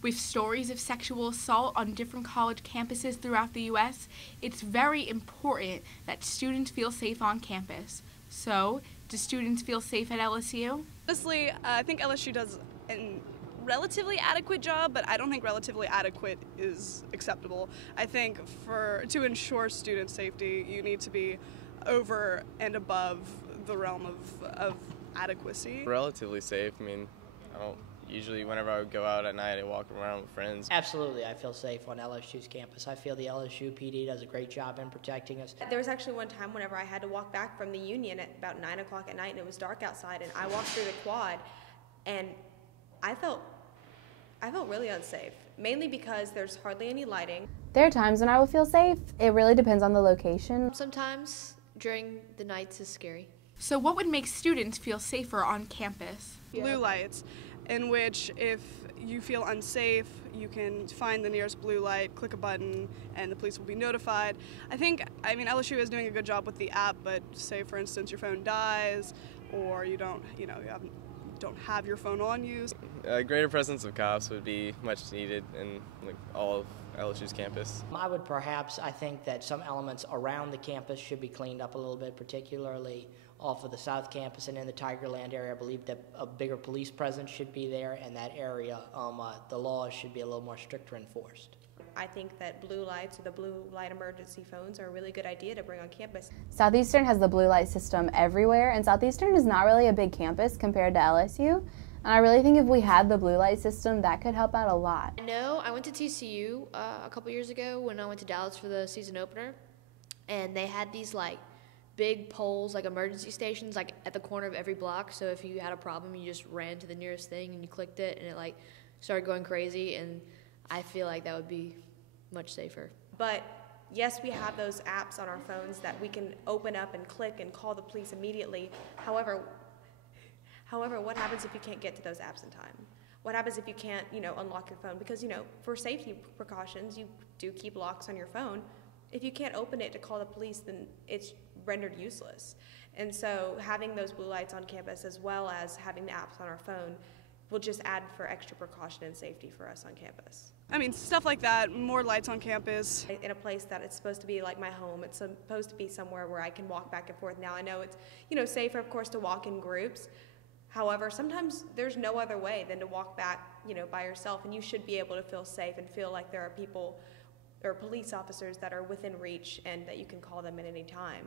With stories of sexual assault on different college campuses throughout the U.S., it's very important that students feel safe on campus. So, do students feel safe at LSU? Honestly, I think LSU does a relatively adequate job, but I don't think relatively adequate is acceptable. I think to ensure student safety, you need to be over and above the realm of adequacy. Relatively safe. I mean, I don't usually, whenever I would go out at night, I walk around with friends. Absolutely, I feel safe on LSU's campus. I feel the LSU PD does a great job in protecting us. There was actually one time whenever I had to walk back from the Union at about 9 o'clock at night and it was dark outside, and I walked through the quad and I felt really unsafe, mainly because there's hardly any lighting. There are times when I will feel safe. It really depends on the location. Sometimes during the nights is scary. So, what would make students feel safer on campus? Blue lights, in which if you feel unsafe, you can find the nearest blue light, click a button, and the police will be notified. I mean, LSU is doing a good job with the app, but say, for instance, your phone dies, or you don't have your phone on you. A greater presence of cops would be much needed in all of LSU's campus. I think that some elements around the campus should be cleaned up a little bit, particularly off of the South Campus and in the Tigerland area. I believe that a bigger police presence should be there, and that area, the laws should be a little more stricter enforced. I think that blue lights or the blue light emergency phones are a really good idea to bring on campus. Southeastern has the blue light system everywhere, and Southeastern is not really a big campus compared to LSU. And I really think if we had the blue light system, that could help out a lot. I know I went to TCU a couple years ago when I went to Dallas for the season opener, and they had these big poles, emergency stations, at the corner of every block. So if you had a problem, you just ran to the nearest thing and you clicked it, and it started going crazy. And I feel like that would be much safer. But yes, we have those apps on our phones that we can open up and click and call the police immediately. However, what happens if you can't get to those apps in time? What happens if you can't, unlock your phone? Because, for safety precautions, you do keep locks on your phone. If you can't open it to call the police, then it's rendered useless. And so having those blue lights on campus as well as having the apps on our phone will just add for extra precaution and safety for us on campus. I mean, stuff like that, more lights on campus. In a place that it's supposed to be like my home, it's supposed to be somewhere where I can walk back and forth. Now I know it's, safer, of course, to walk in groups. However, sometimes there's no other way than to walk back, by yourself, and you should be able to feel safe and feel like there are people or police officers that are within reach and that you can call them at any time.